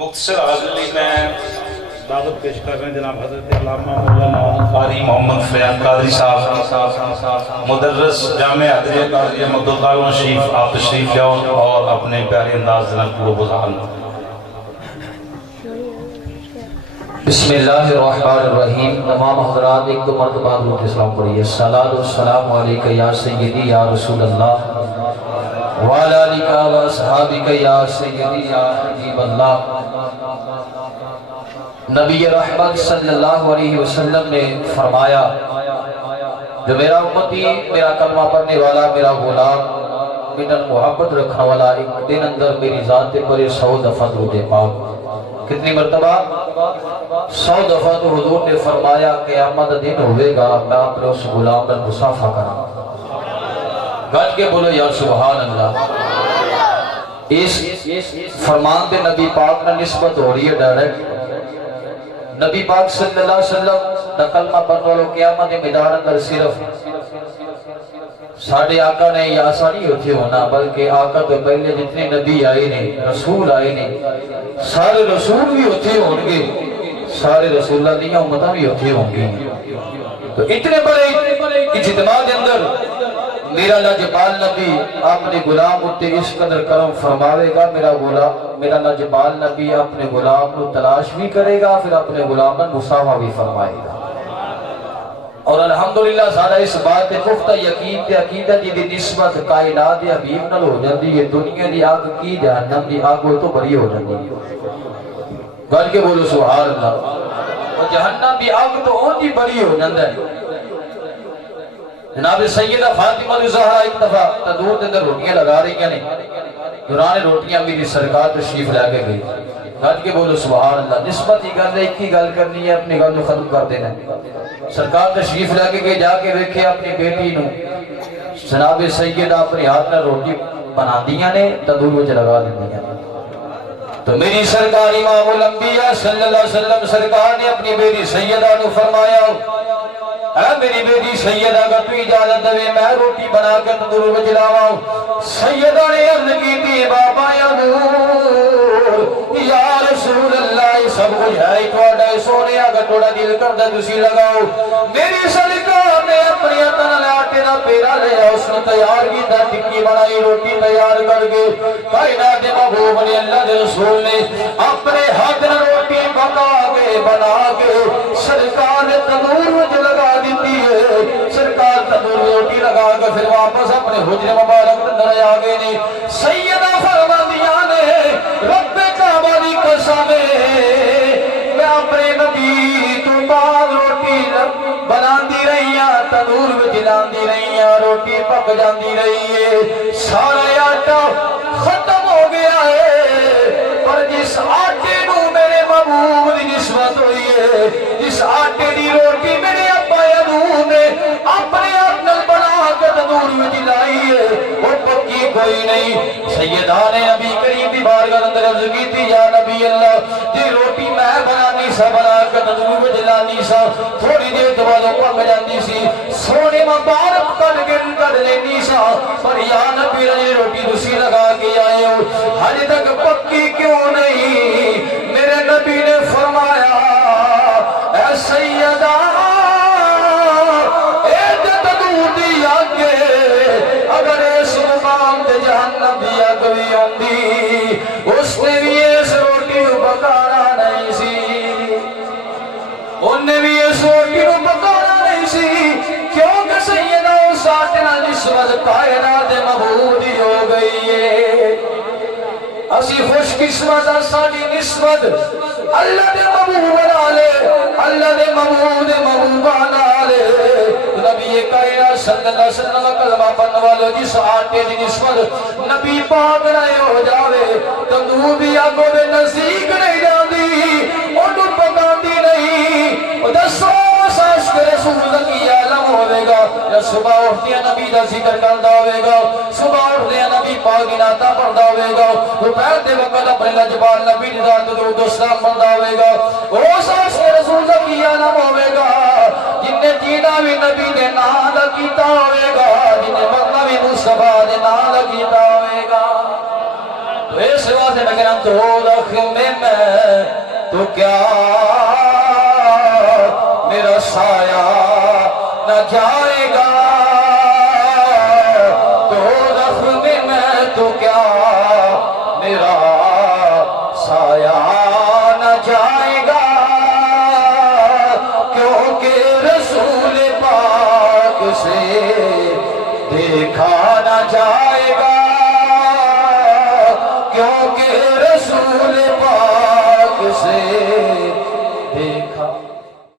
مختصر حاضری میں دعوت پیش کر رہے ہیں جناب حضرت علامہ مولانا قاری محمد فیاض قادری صاحب، مدرس جامع حضرت قادری مددالعلوم شریف، آپ تشریف لاؤ اور اپنے پیارے انداز جناب کو بزرگ. بسم اللہ الرحمن الرحیم. تمام حضرات ایک دو مرتبہ درود اسلام پڑھیے. الصلاۃ والسلام علیک یا سیدی یا رسول اللہ وعلی آلک و اصحابک یا سیدی یا حبیب اللہ. نبی رحمت صلی اللہ علیہ وسلم نے فرمایا جو میرا امتی، میرا کلمہ پڑھنے والا، میرا غلام، من محبت رکھنے والا، ایک دن اندر میری ذات پر 100 دفعہ درود پاک. کتنی مرتبہ؟ 100 دفعہ. تو حضور نے فرمایا قیامت دن ہوئے گا میں اپنے اس غلام پر مصافحہ کروں. گج کے بولو یا سبحان اللہ. اس فرمان پہ نبی پاک نے نسبت ہو رہی ہے ڈائریکٹ. نبی پاک صلی اللہ علیہ وسلم دا کلمہ پڑھنے والوں قیامت کے میدان اندر صرف ساڑھے آقا نے یا آسانی ہوتی ہونا، بلکہ آقا تو پہلے جتنے نبی آئے نے، رسول آئے نے، سارے رسول بھی ہوتے ہوں گے، سارے رسول اللہ دیاں امتہ بھی ہوتے ہوں گے. تو اتنے بڑے اجتماع کے اندر میرا لاجبال نبی اپنے غلام اتے اس قدر کرم فرماوے گا. میرا لاجبال نبی اپنے غلام کو تلاش بھی کرے گا، پھر اپنے غلام پر مصافحہ بھی فرمائے گا. اور الحمدللہ سارا اس بات تے پختہ یقین تے عقیدہ جی دی نسبت کائنات دے حبیب نال ہو جاندی ہے. دنیا دی آگ کی جہنم دی آگ وہ تو بری ہو جاندی ہے. گل کے بولو سبحان اللہ. اور جہنم دی آگ تو اون دی بری ہو جاندہ ہے. جناب سیدہ فاطمہ الزہرا ایک دفعہ تندور کے اندر روٹیاں لگا رہی ہیں. دوران روٹیاں میری سرکار تشریف لے کے گئی. گل کے بولو سبحان اللہ. نسبت ہی گل ایک ہی گل کرنی ہے، اپنی گل کو ختم کر دینا. سرکار تشریف لے کے گئی، جا کے ویکھے اپنی بیٹی نو جناب سیدہ اپنے ہاتھ میں روٹی بنا دیاں نے، تندور وچ لگا دیاں. تو میری سرکار امام الانبیاء صلی اللہ علیہ وسلم سرکار نے اپنی بیٹی سیدہ نو فرمایا اے میری بیٹی سیدہ اگر تو اجازت دے میں روٹی بنا کے تندور وچ لاواں. سیدہ نے عرض کی تھی بابا یا نور یا رسول اللہ سب کچھ ہے تھوڑا سونے اگر تھوڑا دل کردا تسی لگاؤ. میری سرکار نے اپنی تن آٹے دا پیڑا لیا، اس نے تیار کیتا، ٹکی بنائی، روٹی تیار کر کے کائنات محبوب نے اللہ دے رسول نے اپنے ہاتھ روٹی بنا کے سرکار نے تندور وچ لگا دیتی ہے. سرکار تندور روٹی لگا کے پھر واپس اپنے حجرے مبارک اندر آ گئے نے. سیدہ فرماندیاں نے رب کعبہ دی قسم میں اپنے نبی تو بعد روٹی بناندی رہی ہاں، تندور وچ لاندی رہی ہاں، روٹی پک جاندی رہی ہے، سارا آٹا ختم ہو گیا ہے. پر جس آٹے نو میرے محبوب دی نسبت ہوئی ہے، جس آٹے دی روٹی میرے ابا یدو نے اپنے ہاتھ نال بنا کے تندور وچ لائی ہے، وہ پکی کوئی نہیں. سیدہ نے نبی کریم دی بارگاہ اندر عرض کیتی یا نبی اللہ جی روٹی میں بنانی سا، بنا کے تندور وچ لانی سا، تھوڑی دیر تو بعد پک جاندی سی، سونے مبارک کر لینی سا، پر یا نبی اللہ روٹی تسی لگا کے آئے ہو حج تک پکی کیوں نہیں؟ میرے نبی نے فرمایا اے سیدہ اے تندور دی آگ اگر اس مقام تے جہنم دی آگ بھی ہوندی اس نے بھی اس روٹی کو پکانا نہیں سی، انہیں بھی اس روٹی کو پکانا نہیں سی، کیونکہ سیدہ اس آٹے نال نسبت کائنات محبوب دی ہو گئی ہے. اسی خوش قسمت ساڈی نسبت اللہ دے محبوب نالے، اللہ دے محبوب نالے. نبی کائنات صلی اللہ علیہ وسلم کلمہ پڑھنے والے جس آٹے دی نسبت نبی پاک نہ ہو جاوے، تندور دی آگ دے نزدیک نہیں جاندی، اونوں پکاندی نہیں. دسو ساس کے رسول اللہ کی عالم ہوئے گا یا صبح اٹھدیا نبی دا ذکر کردا ہوئے گا، صبح اٹھدیا نبی پاک دی نعت پڑھدا ہوئے گا، دوپہر دے وقت اپنے لاجواب نبی دی ذات درود و سلام پڑھدا ہوئے گا. او ساس کے رسول اللہ کی عالم ہوئے گا جن نے جینا بھی نبی دے نام دا کیتا ہوئے گا، جن نے مرنا بھی مصطفیٰ دے نام دا کیتا ہوئے گا. تو اس واسطے میں کہنا تو دخ میں تو کیا